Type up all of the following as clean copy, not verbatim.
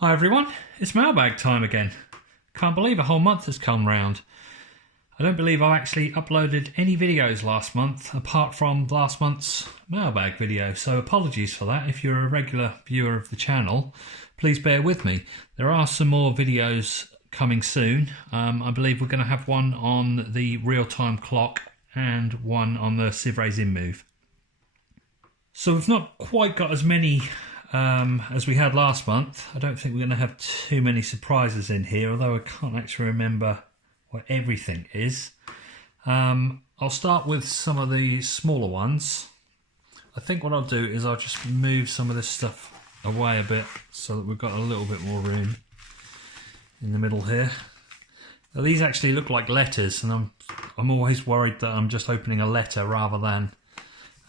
Hi everyone, it's mailbag time again. Can't believe a whole month has come round. I don't believe I actually uploaded any videos last month apart from last month's mailbag video, so apologies for that. If you're a regular viewer of the channel, please bear with me. There are some more videos coming soon. I believe we're going to have one on the real-time clock and one on the Civrays InMoov. So we've not quite got as many as we had last month. I don't think we're going to have too many surprises in here, although I can't actually remember what everything is. I'll start with some of the smaller ones. I think what I'll do is I'll just move some of this stuff away a bit so that we've got a little bit more room in the middle here. Now, these actually look like letters, and I'm always worried that I'm just opening a letter rather than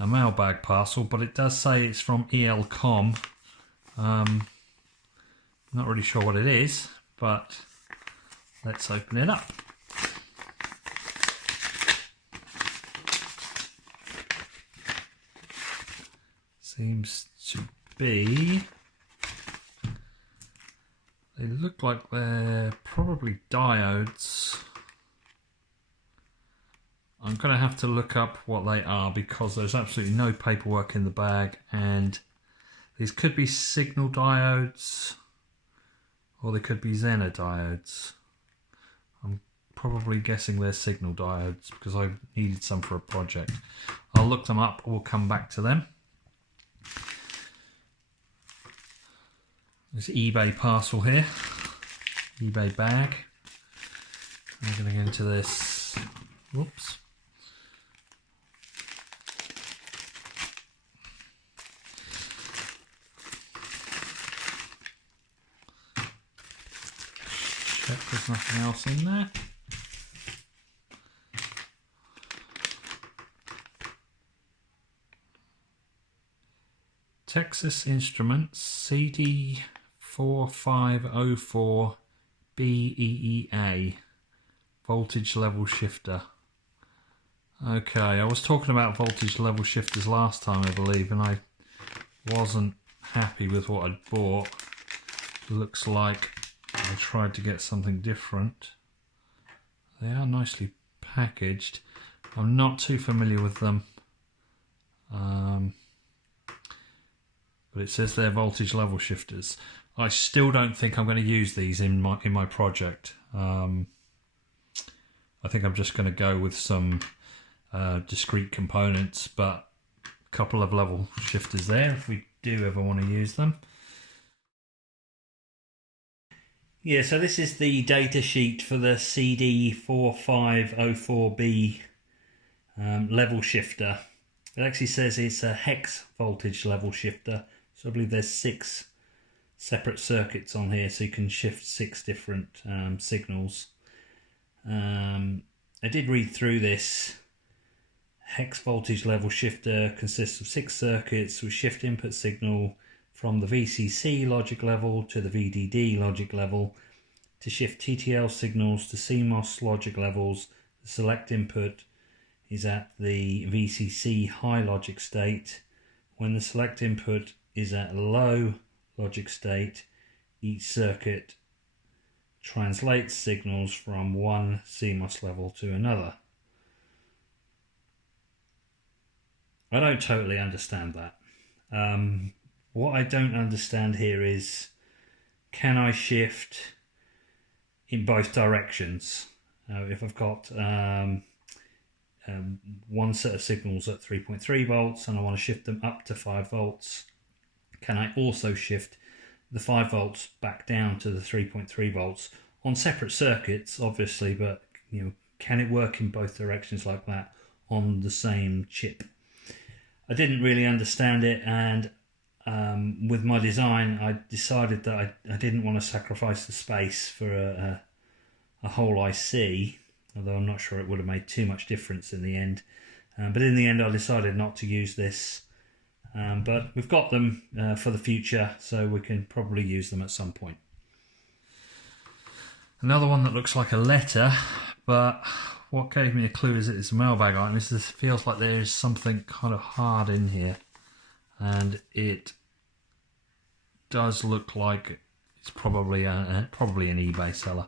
a mailbag parcel, but it does say it's from ELCom. Not really sure what it is, but let's open it up. Seems to be, they look like they're probably diodes. I'm going to have to look up what they are because there's absolutely no paperwork in the bag, and these could be Signal Diodes or they could be Zenner diodes. I'm probably guessing they're Signal Diodes because I needed some for a project. I'll look them up, we'll come back to them. There's eBay parcel here, eBay bag. I'm going to get into this, whoops. Check there's nothing else in there. Texas Instruments CD4504 BEEA voltage level shifter. Okay, I was talking about voltage level shifters last time, I believe, and I wasn't happy with what I'd bought. Looks like I tried to get something different. They are nicely packaged. I'm not too familiar with them. But it says they're voltage level shifters. I still don't think I'm going to use these in my project. I think I'm just going to go with some discrete components, but a couple of level shifters there if we do ever want to use them. Yeah, so this is the data sheet for the CD4504B level shifter. It actually says it's a hex voltage level shifter, so I believe there's 6 separate circuits on here, so you can shift 6 different signals. I did read through this. Hex voltage level shifter consists of 6 circuits which shift input signal from the VCC logic level to the VDD logic level. To shift TTL signals to CMOS logic levels, the select input is at the VCC high logic state. When the select input is at low logic state, each circuit translates signals from one CMOS level to another. I don't totally understand that. What I don't understand here is, can I shift in both directions? If I've got one set of signals at 3.3 volts and I want to shift them up to 5 volts, can I also shift the 5 volts back down to the 3.3 volts on separate circuits, obviously, but can it work in both directions like that on the same chip? I didn't really understand it, and with my design I decided that I didn't want to sacrifice the space for a whole IC, although I'm not sure it would have made too much difference in the end. But in the end I decided not to use this. But we've got them for the future, so we can probably use them at some point. Another one that looks like a letter, but what gave me a clue is it's a mailbag item. This feels like there is something kind of hard in here, and it does look like It's probably an eBay seller.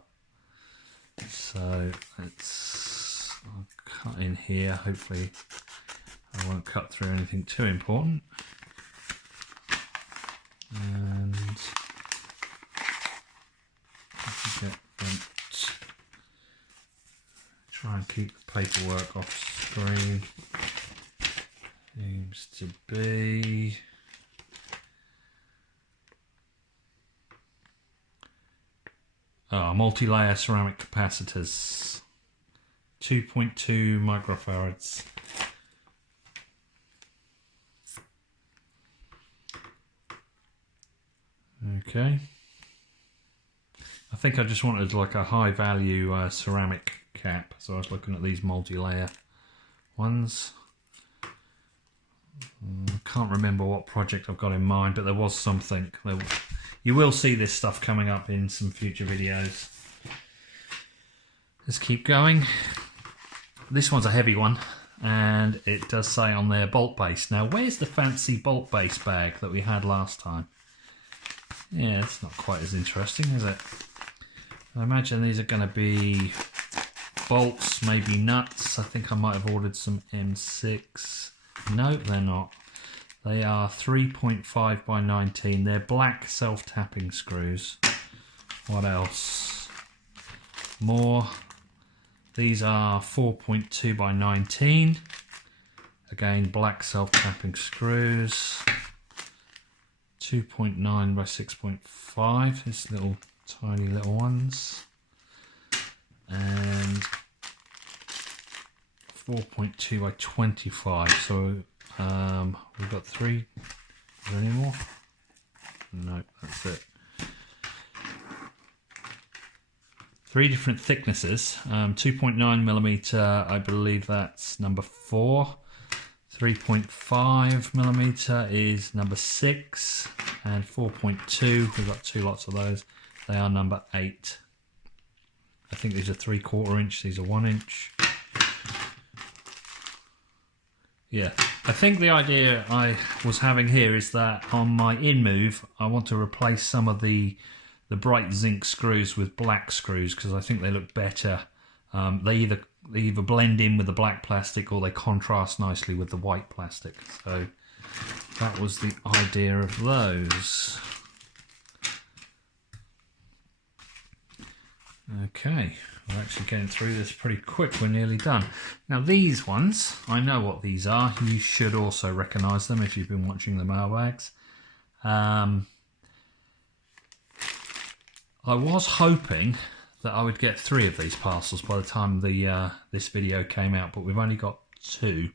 So I'll cut in here. Hopefully I won't cut through anything too important. And get them. Try and keep the paperwork off screen. Seems to be multi-layer ceramic capacitors, 2.2 microfarads. Okay. I think I just wanted like a high value ceramic cap, so I was looking at these multi-layer ones. Can't remember what project I've got in mind, but there was something. You will see this stuff coming up in some future videos. Let's keep going. This one's a heavy one, and it does say on there Boltbase. Now, where's the fancy Boltbase bag that we had last time? Yeah, it's not quite as interesting, is it? I imagine these are going to be bolts, maybe nuts. I think I might have ordered some M6. No, they're not. They are 3.5 by 19. They're black self-tapping screws. What else? More. These are 4.2 by 19. Again, black self-tapping screws. 2.9 by 6.5. These little tiny little ones. And 4.2 by 25. So we've got three. Is there any more? No, that's it. Three different thicknesses. 2.9 millimeter, I believe that's number 4. 3.5 millimeter is number 6, and 4.2. We've got 2 lots of those. They are number 8. I think these are 3/4 inch. These are 1 inch. Yeah, I think the idea I was having here is that on my InMoov, I want to replace some of the bright zinc screws with black screws because I think they look better. They either blend in with the black plastic or they contrast nicely with the white plastic. So that was the idea of those. Okay, we're actually getting through this pretty quick. We're nearly done. Now these ones, I know what these are. You should also recognise them if you've been watching the mailbags. I was hoping that I would get 3 of these parcels by the time this video came out, but we've only got 2.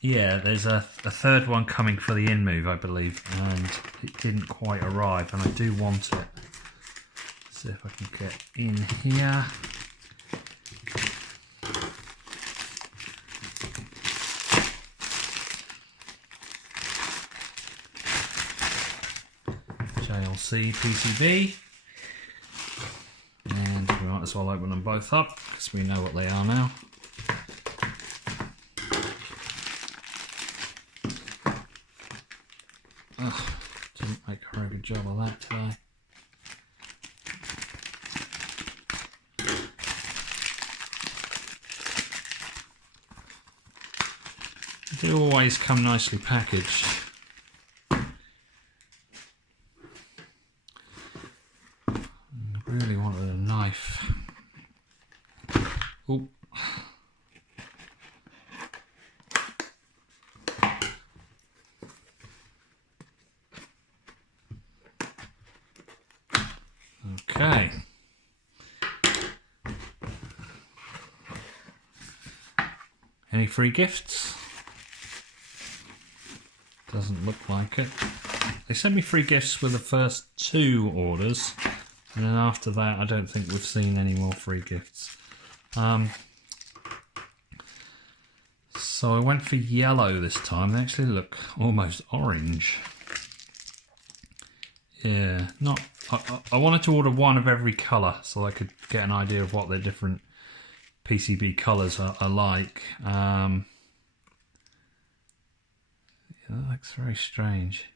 Yeah, there's a third one coming for the InMoov, I believe, and it didn't quite arrive, and I do want it. See if I can get in here. JLC PCB, and we might as well open them both up because we know what they are now. Ugh, didn't make a very good job of that today. They do always come nicely packaged. I really wanted a knife. Ooh. Okay. Any free gifts? Doesn't look like it. They sent me free gifts with the first 2 orders, and then after that I don't think we've seen any more free gifts. So I went for yellow this time. They actually look almost orange. Yeah, not. I wanted to order one of every colour so I could get an idea of what their different PCB colours are like. Yeah, that looks very strange.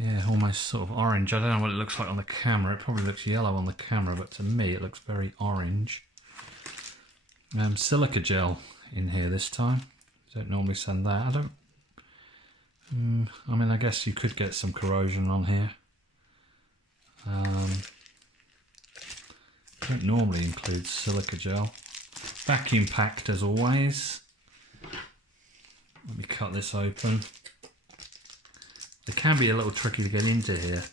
Yeah, almost sort of orange. I don't know what it looks like on the camera. It probably looks yellow on the camera, but to me it looks very orange. Silica gel in here this time. Don't normally send that. I don't. I mean, I guess you could get some corrosion on here. Don't normally include silica gel. Vacuum packed as always. Let me cut this open. It can be a little tricky to get into here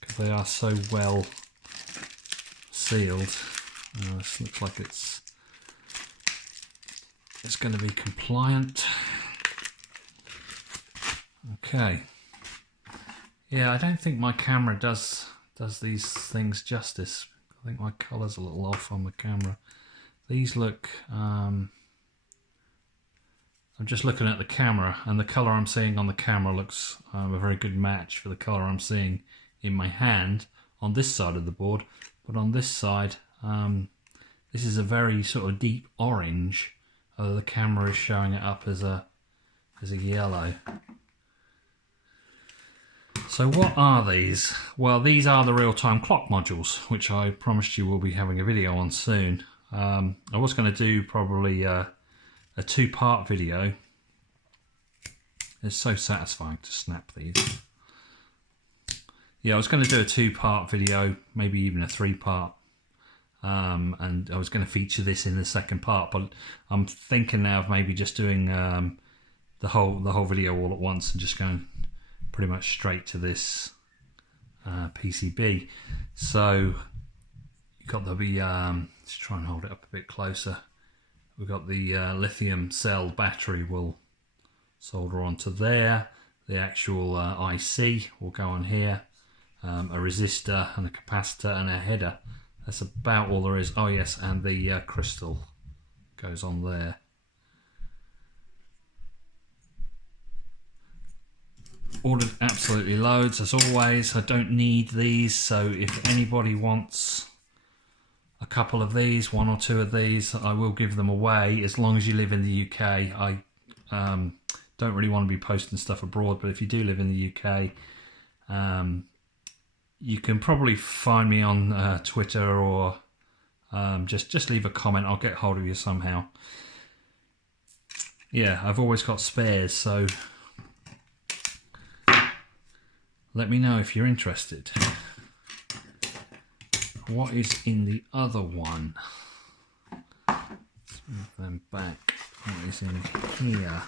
because they are so well sealed. This looks like it's going to be compliant. Okay. Yeah, I don't think my camera does these things justice. I think my colour's a little off on the camera. These look. I'm just looking at the camera, and the colour I'm seeing on the camera looks a very good match for the colour I'm seeing in my hand on this side of the board. But on this side, this is a very sort of deep orange, although the camera is showing it up as a yellow. So what are these? Well, these are the real-time clock modules, which I promised you we'll be having a video on soon. I was going to do probably a two-part video. It's so satisfying to snap these. Yeah, I was going to do a two-part video, maybe even a three-part, and I was going to feature this in the second part. But I'm thinking now of maybe just doing the whole video all at once and just going pretty much straight to this PCB. So you've got the let's try and hold it up a bit closer. We've got the lithium cell battery will solder onto there. The actual IC will go on here. A resistor and a capacitor and a header. That's about all there is. Oh yes, and the crystal goes on there. Ordered absolutely loads as always. I don't need these, so if anybody wants a couple of these, one or two of these, I will give them away as long as you live in the UK. I don't really want to be posting stuff abroad, but if you do live in the UK, you can probably find me on Twitter or just leave a comment. I'll get hold of you somehow. Yeah, I've always got spares, so let me know if you're interested. What is in the other one? Let's move them back. What is in here?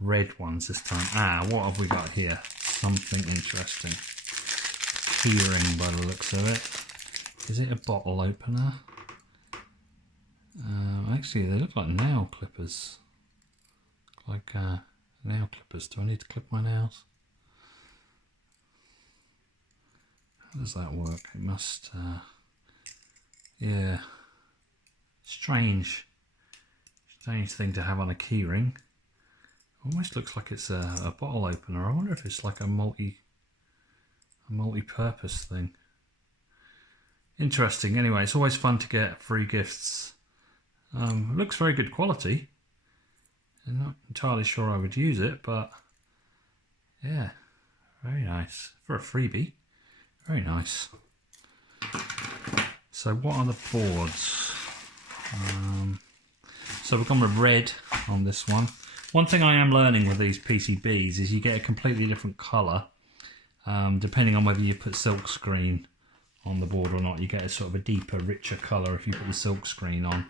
Red ones this time. Ah, what have we got here? Something interesting. Keyring by the looks of it. Is it a bottle opener? Actually, they look like nail clippers. Like nail clippers. Do I need to clip my nails? How does that work? It must, yeah. Strange thing to have on a keyring. Almost looks like it's a bottle opener. I wonder if it's like a multi-purpose thing. Interesting. Anyway, it's always fun to get free gifts. It looks very good quality. I'm not entirely sure I would use it, but yeah, very nice for a freebie. Very nice. So what are the boards? So we've gone with red on this one. One thing I am learning with these PCBs is you get a completely different colour depending on whether you put silk screen on the board or not. You get a sort of a deeper, richer colour if you put the silk screen on.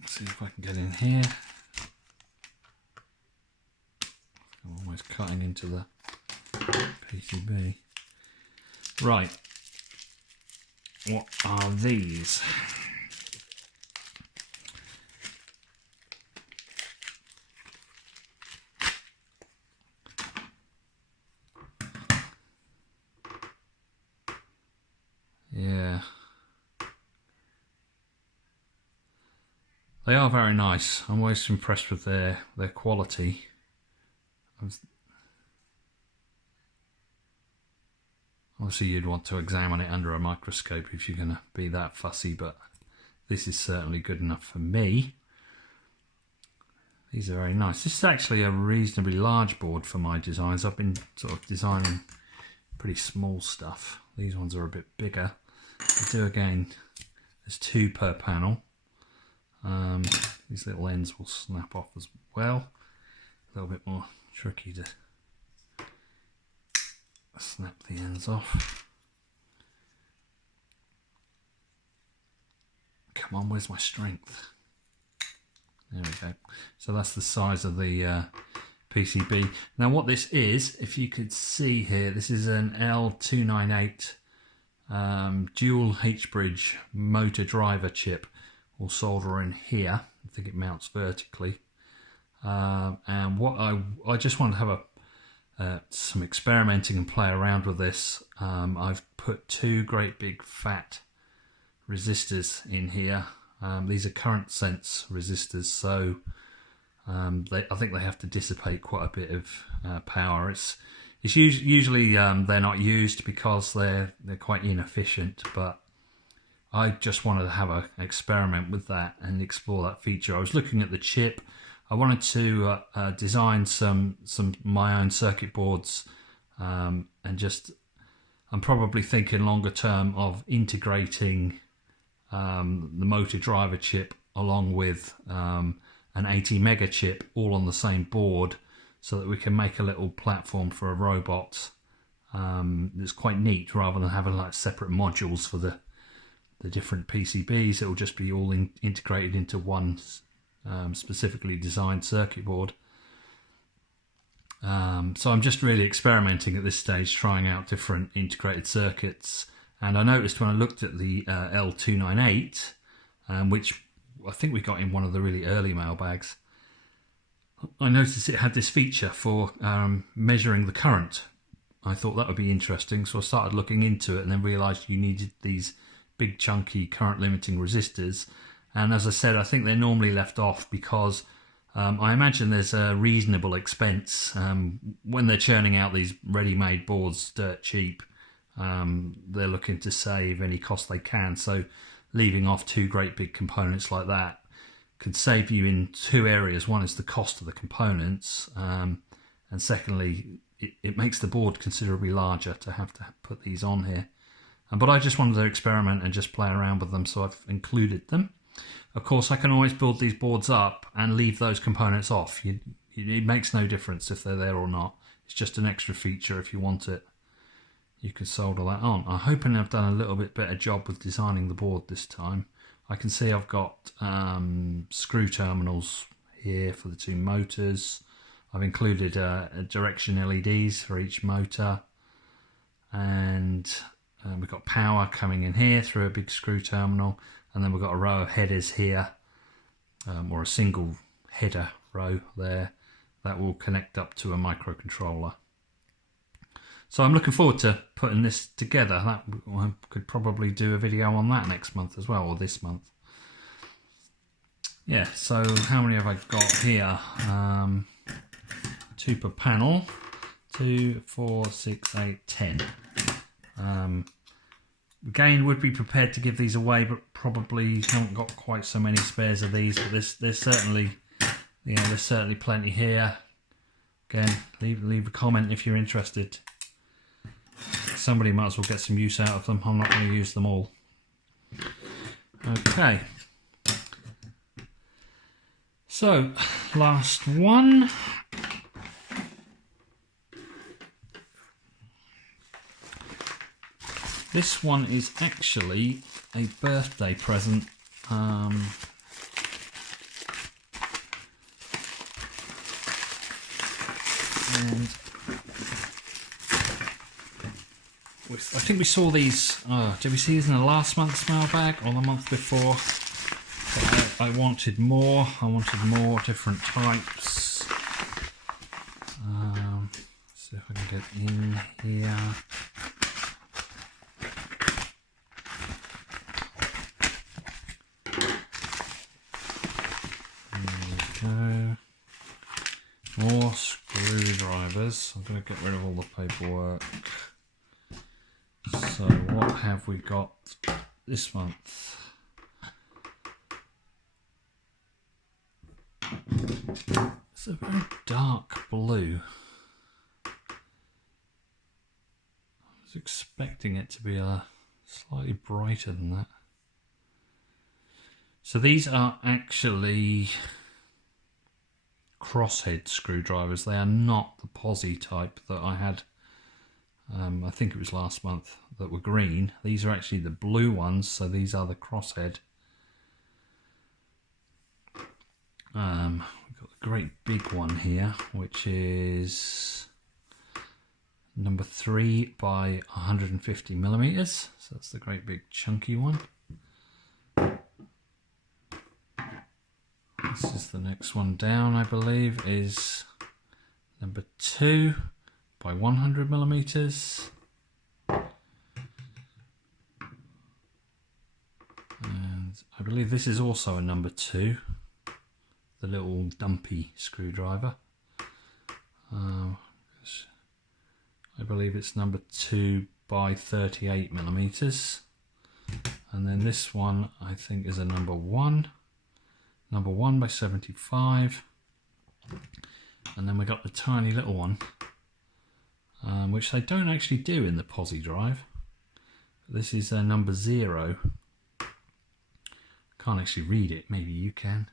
Let's see if I can get in here. I'm almost cutting into the PCB. Right. What are these? Yeah. They are very nice. I'm always impressed with their quality. Obviously you'd want to examine it under a microscope if you're going to be that fussy, but this is certainly good enough for me. These are very nice. This is actually a reasonably large board for my designs. I've been sort of designing pretty small stuff. These ones are a bit bigger. I do again, there's 2 per panel. These little ends will snap off as well. A little bit more tricky to snap the ends off. Come on, where's my strength? There we go. So that's the size of the PCB. Now what this is, if you could see here, this is an L298 dual H-bridge motor driver chip. We'll solder in here. I think it mounts vertically. And what I just want to have some experimenting and play around with this. I've put 2 great big fat resistors in here. These are current sense resistors, so I think they have to dissipate quite a bit of power. It's usually they're not used because they're quite inefficient, but I just wanted to have an experiment with that and explore that feature. I was looking at the chip. I wanted to design some my own circuit boards, and I'm probably thinking longer term of integrating the motor driver chip along with an 80 mega chip all on the same board, so that we can make a little platform for a robot that's quite neat, rather than having like separate modules for the different PCBs. It will just be all integrated into one specifically designed circuit board. So I'm just really experimenting at this stage, trying out different integrated circuits. And I noticed when I looked at the L298, which I think we got in one of the really early mailbags, I noticed it had this feature for measuring the current. I thought that would be interesting, so I started looking into it and then realised you needed these big chunky current limiting resistors. And as I said, I think they're normally left off because I imagine there's a reasonable expense when they're churning out these ready-made boards dirt cheap. They're looking to save any cost they can, so leaving off 2 great big components like that could save you in 2 areas. One is the cost of the components, and secondly, it makes the board considerably larger to have to put these on here. But I just wanted to experiment and just play around with them, so I've included them. Of course, I can always build these boards up and leave those components off. It makes no difference if they're there or not. It's just an extra feature. If you want it, you can solder that on. I'm hoping I've done a little bit better job with designing the board this time. I can see I've got screw terminals here for the 2 motors. I've included direction LEDs for each motor, and we've got power coming in here through a big screw terminal, and then we've got a row of headers here, or a single header row there that will connect up to a microcontroller. So I'm looking forward to putting this together. I could probably do a video on that next month as well, or this month. Yeah, so how many have I got here? 2 per panel. 2, 4, 6, 8, 10. Again, would be prepared to give these away, but probably haven't got quite so many spares of these. But there's certainly, there's certainly plenty here. Again, leave a comment if you're interested. Somebody might as well get some use out of them. I'm not going to use them all. Okay. So, last one. This one is actually a birthday present. And I think we saw these, did we see these in the last month's mailbag or the month before? But I wanted more. I wanted more different types. See if I can get in here. There we go. More screwdrivers. I'm going to get rid of all the paperwork. So what have we got this month? It's a very dark blue. I was expecting it to be slightly brighter than that. So these are actually crosshead screwdrivers. They are not the posi type that I had, I think it was last month, that were green. These are actually the blue ones, so these are the crosshead. We've got a great big one here, which is number 3 by 150 millimeters. So that's the great big chunky one. This is the next one down, I believe, is number 2 by 100 millimeters. And I believe this is also a number 2, the little dumpy screwdriver. I believe it's number 2 by 38 millimeters. And then this one I think is a number 1 by 75. And then we got the tiny little one, which they don't actually do in the posi drive. This is a number 0. Can't actually read it, maybe you can.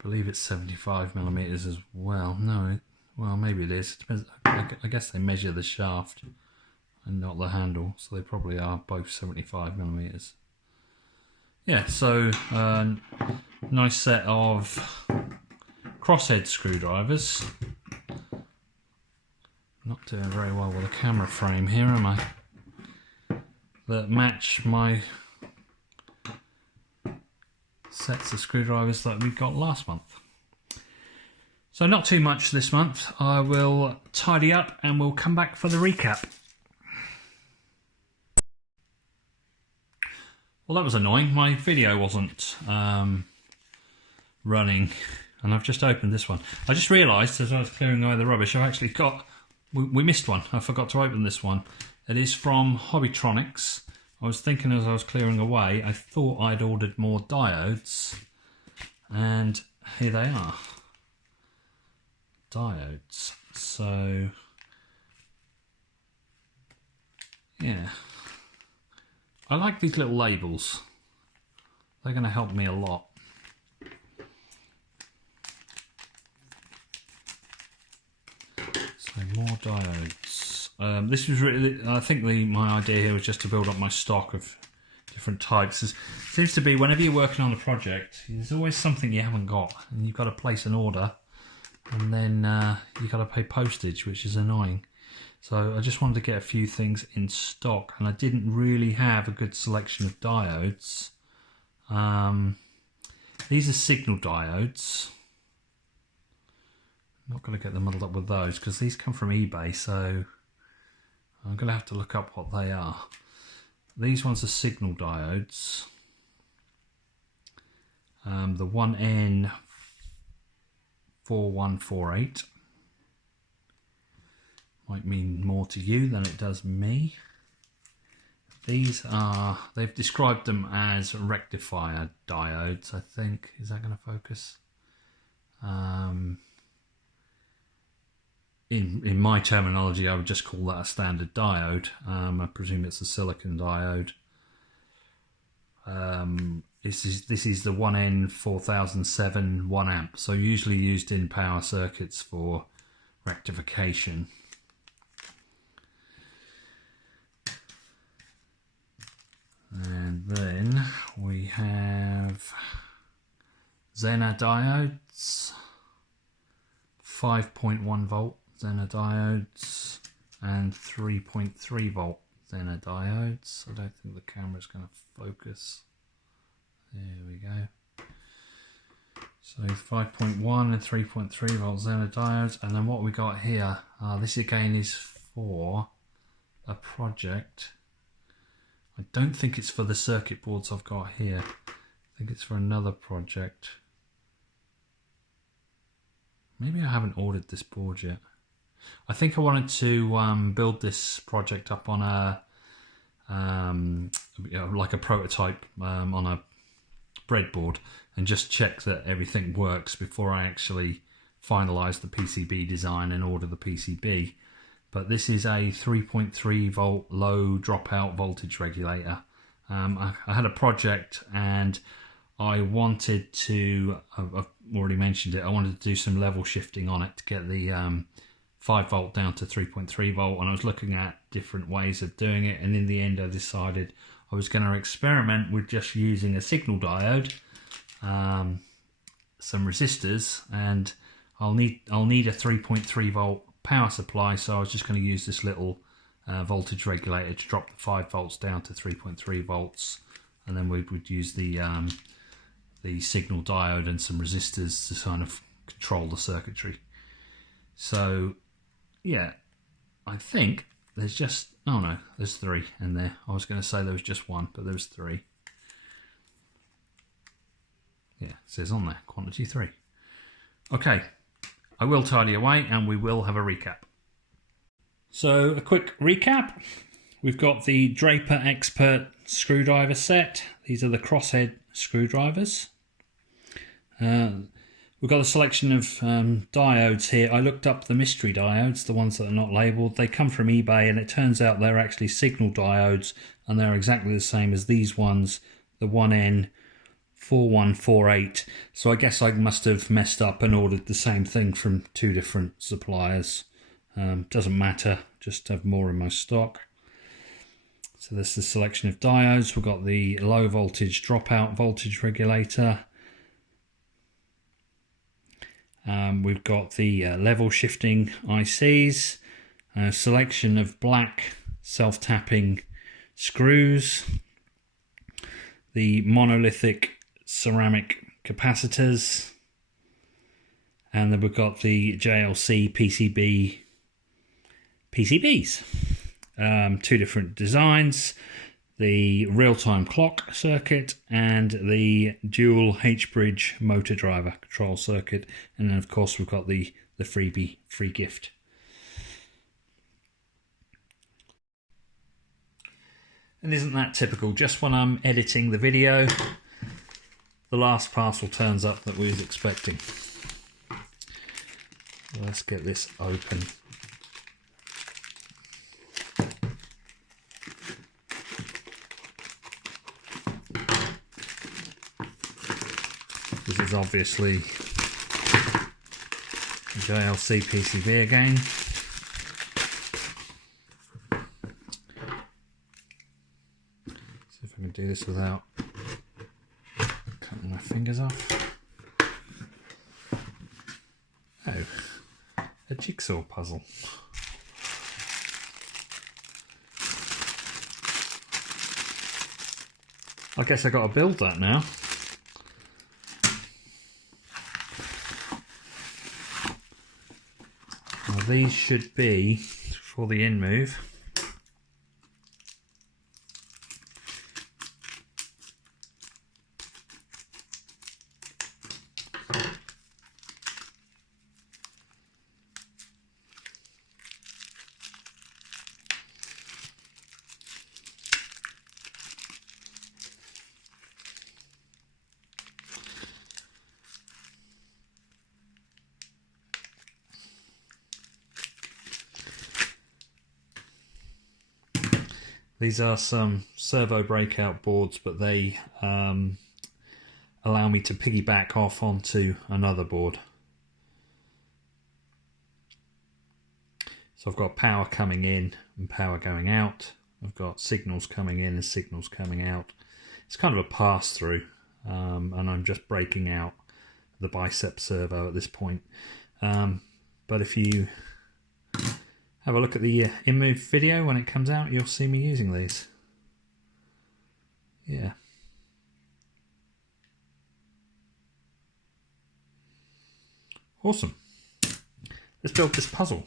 I believe it's 75 millimeters as well. No, well, maybe it is. It depends. I guess they measure the shaft and not the handle, so they probably are both 75 millimeters. Yeah, so nice set of crosshead screwdrivers. Not doing very well with the camera frame here, am I? That match my sets of screwdrivers that we got last month. So not too much this month. I will tidy up and we'll come back for the recap. Well, that was annoying. My video wasn't running, and I've just opened this one. I just realised as I was clearing away the rubbish, I've actually got, we missed one. I forgot to open this one. It is from Hobbytronics. I was thinking as I was clearing away, I thought I'd ordered more diodes, and here they are. Diodes. So, yeah. I like these little labels. They're going to help me a lot. So more diodes. This was really, I think my idea here was just to build up my stock of different types. It seems to be whenever you're working on a project, there's always something you haven't got, and you've got to place an order, and then you've got to pay postage, which is annoying. So I just wanted to get a few things in stock, and I didn't really have a good selection of diodes. These are Signal Diodes. I'm not going to get them muddled up with those because these come from eBay, so I'm going to have to look up what they are. These ones are Signal Diodes. The 1N4148. Might mean more to you than it does me. These are, they've described them as Rectifier Diodes, I think. Is that going to focus? In my terminology, I would just call that a standard diode. I presume it's a silicon diode. This is the 1N4007 1 amp, so usually used in power circuits for rectification. And then we have Zenner diodes, 5.1 volt Zenner diodes, and 3.3 volt Zenner diodes. I don't think the camera's going to focus. There we go. So 5.1 and 3.3 volt Zenner diodes, and then what we got here, this again is for a project. I don't think it's for the circuit boards I've got here. I think it's for another project. Maybe I haven't ordered this board yet. I think I wanted to build this project up on a like a prototype on a breadboard and just check that everything works before I actually finalise the PCB design and order the PCB. But this is a 3.3 volt low dropout voltage regulator. I had a project and I wanted to, I've already mentioned it, I wanted to do some level shifting on it to get the 5 volt down to 3.3 volt, and I was looking at different ways of doing it, and in the end I decided I was going to experiment with just using a signal diode, some resistors, and I'll need a 3.3 volt power supply, so I was just going to use this little voltage regulator to drop the 5 volts down to 3.3 volts, and then we would use the signal diode and some resistors to kind of control the circuitry. So yeah, I think there's just, oh no, there's 3 in there. I was going to say there was just 1, but there's 3. Yeah, it says on there, quantity 3. Okay, I will tidy away and we will have a recap. So a quick recap. We've got the Draper Expert screwdriver set. These are the crosshead screwdrivers. We've got a selection of diodes here. I looked up the mystery diodes, the ones that are not labelled. They come from eBay, and it turns out they're actually signal diodes, and they're exactly the same as these ones, the 1N4148. So I guess I must have messed up and ordered the same thing from 2 different suppliers. Doesn't matter, just have more in my stock. So this is the selection of diodes. We've got the low voltage dropout voltage regulator. We've got the level shifting ICs, a selection of black self-tapping screws, the monolithic ceramic capacitors, and then we've got the JLC PCBs. 2 different designs, the Realtime clock circuit and the dual H-bridge motor driver control circuit, and then of course we've got the free gift. And isn't that typical? Just when I'm editing the video, the last parcel turns up that we was expecting. Let's get this open. This is obviously JLC PCB again. See if I can do this without cutting my fingers off. Oh, a jigsaw puzzle. I guess I got to build that now. These should be for the InMoov. These are some servo breakout boards, but they allow me to piggyback off onto another board. So I've got power coming in and power going out. I've got signals coming in and signals coming out. It's kind of a pass-through, and I'm just breaking out the bicep servo at this point. But if you have a look at the InMoov video when it comes out, you'll see me using these. Yeah. Awesome. Let's build this puzzle.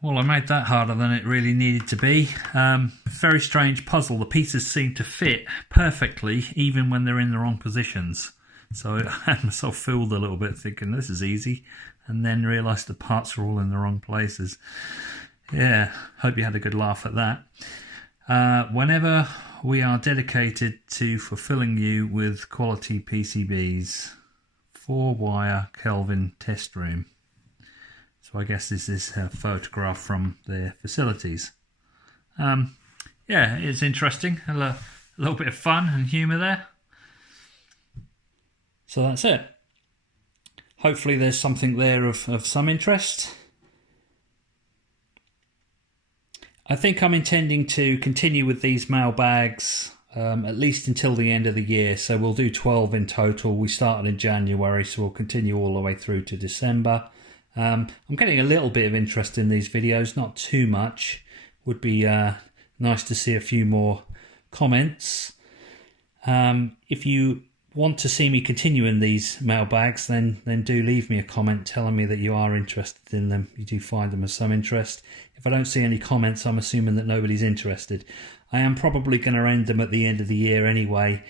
Well, I made that harder than it really needed to be. Very strange puzzle. The pieces seem to fit perfectly even when they're in the wrong positions. So I had myself fooled a little bit thinking this is easy, and then realised the parts are all in the wrong places. Yeah, hope you had a good laugh at that. Whenever we are dedicated to fulfilling you with quality PCBs, 4-wire Kelvin test room. So I guess this is a photograph from their facilities. Yeah, it's interesting. A little bit of fun and humour there. So that's it. Hopefully there's something there of some interest. I think I'm intending to continue with these mailbags at least until the end of the year. So we'll do 12 in total. We started in January, so we'll continue all the way through to December. I'm getting a little bit of interest in these videos, not too much. Would be nice to see a few more comments. If you want to see me continuing these mailbags, then do leave me a comment telling me that you are interested in them. You do find them of some interest. If I don't see any comments, I'm assuming that nobody's interested. I am probably going to end them at the end of the year anyway.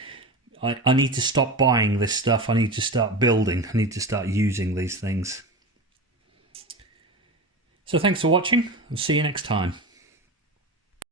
I need to stop buying this stuff. I need to start building. I need to start using these things. So thanks for watching. I'll see you next time.